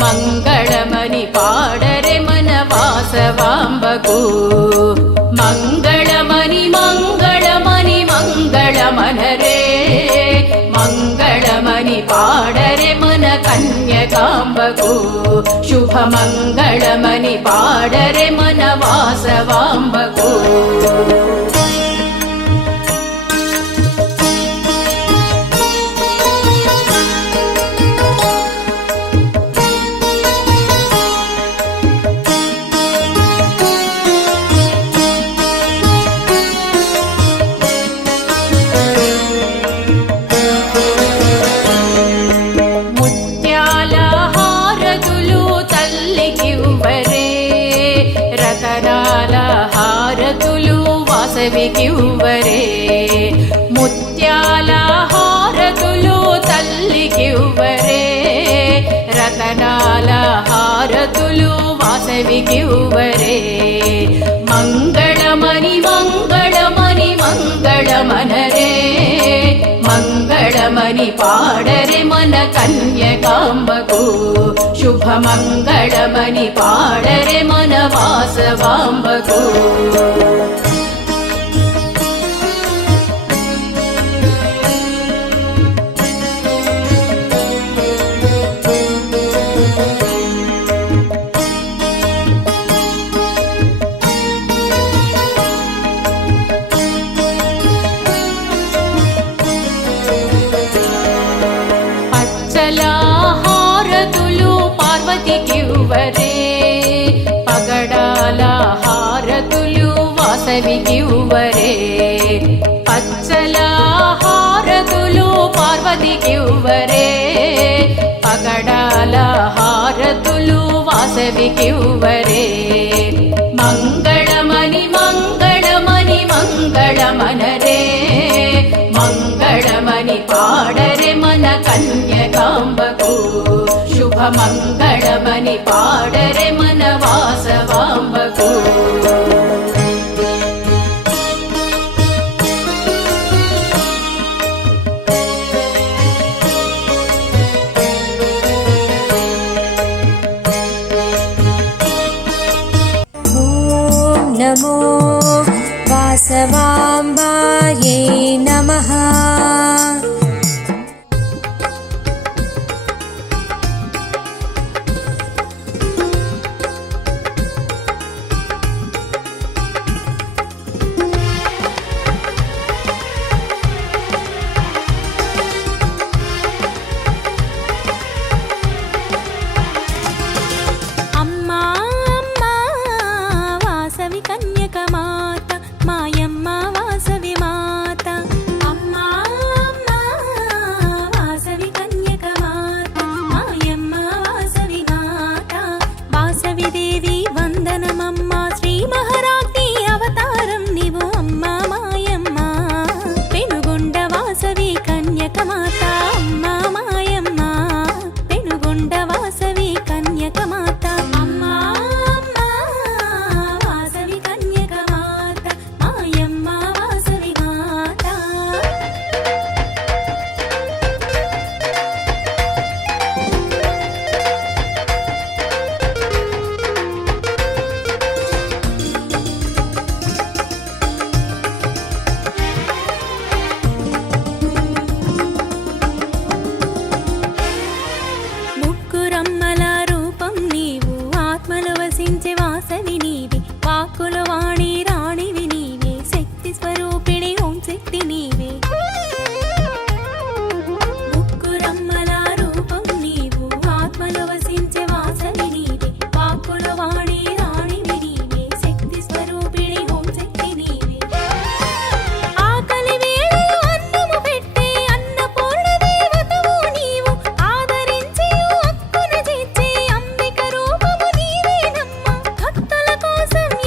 మంగళమని పాడరే మన వాసవాంబకు మంగళమని మంగళమని మంగళమనరే మంగళమని పాడరే మన కన్యకాంబకు శుభమంగళమని పాడరే మన వాసవాంబకు వాసవికివ్వరే ముత్యాల హారతులు తల్లికివ్వరే రతనాల హారతులు వాసవికివ్వరే మంగళమని మంగళమని మంగళమనరే మంగళమని పాడరే మన కన్యకాంబకు శుభమంగళమని పాడరే మన వాసవాంబకు పార్వతికివ్వరే పగడాల హారతులు వాసవికివ్వరే పచ్చల హారతులు పార్వతికివ్వరే పగడాల హారతులు వాసవికివ్వరే మంగళమని మంగళమని మంగళమనరే మంగళమని పాడరే మన కన్యకాంబకు శుభమంగళమని పాడరే మన వాసవాంబకు ఓం నమో వాసవాంబాయే నమః కోసం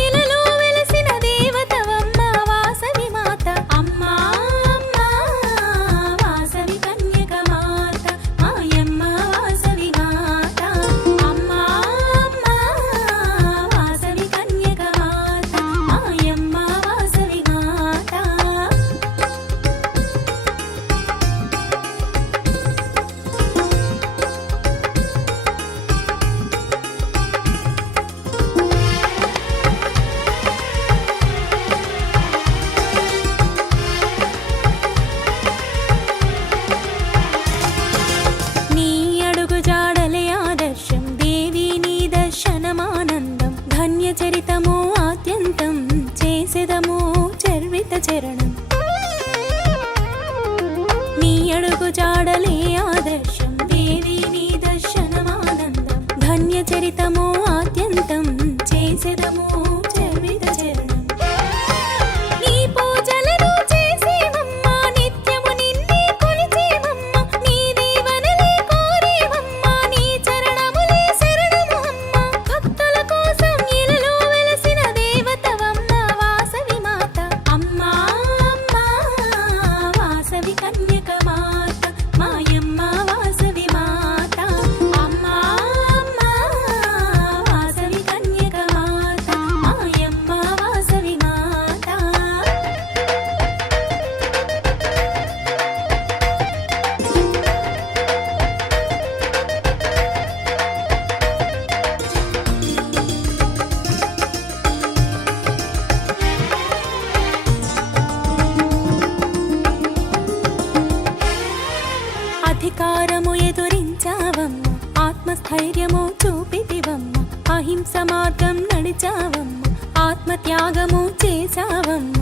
చరితము ఆద్యంతం చేసెదము చర్విత చరణం నీ అడుగు జాడలే ఆదర్శం దేవి నీ దర్శనమానందం ధన్య చరితము ఆద్యంతం చేసెదము చర్విత చరణం నీ పూజలను చేసేవమ్మా నిత్యము నిన్నే కొలిచేవమ్మా నీ దీవెనలే కోరేవమ్మా నీ చరణములే శరణము అమ్మా భక్తుల కోసం ఇలలో వెలసిన దేవతవమ్మ వాసవి మాత అమ్మా అమ్మా వాసవి కన్యక మాత మాయమ్మ వాసవి మాత అమ్మా అమ్మా వాసవి కన్యక మాత మాయమ్మ వాసవి మాత అధికారము ఎదురించావమ్మ ఆత్మస్థైర్యము చూపితివమ్మ అహింస మార్గం నడిచావమ్మ ఆత్మత్యాగము చేశావమ్మ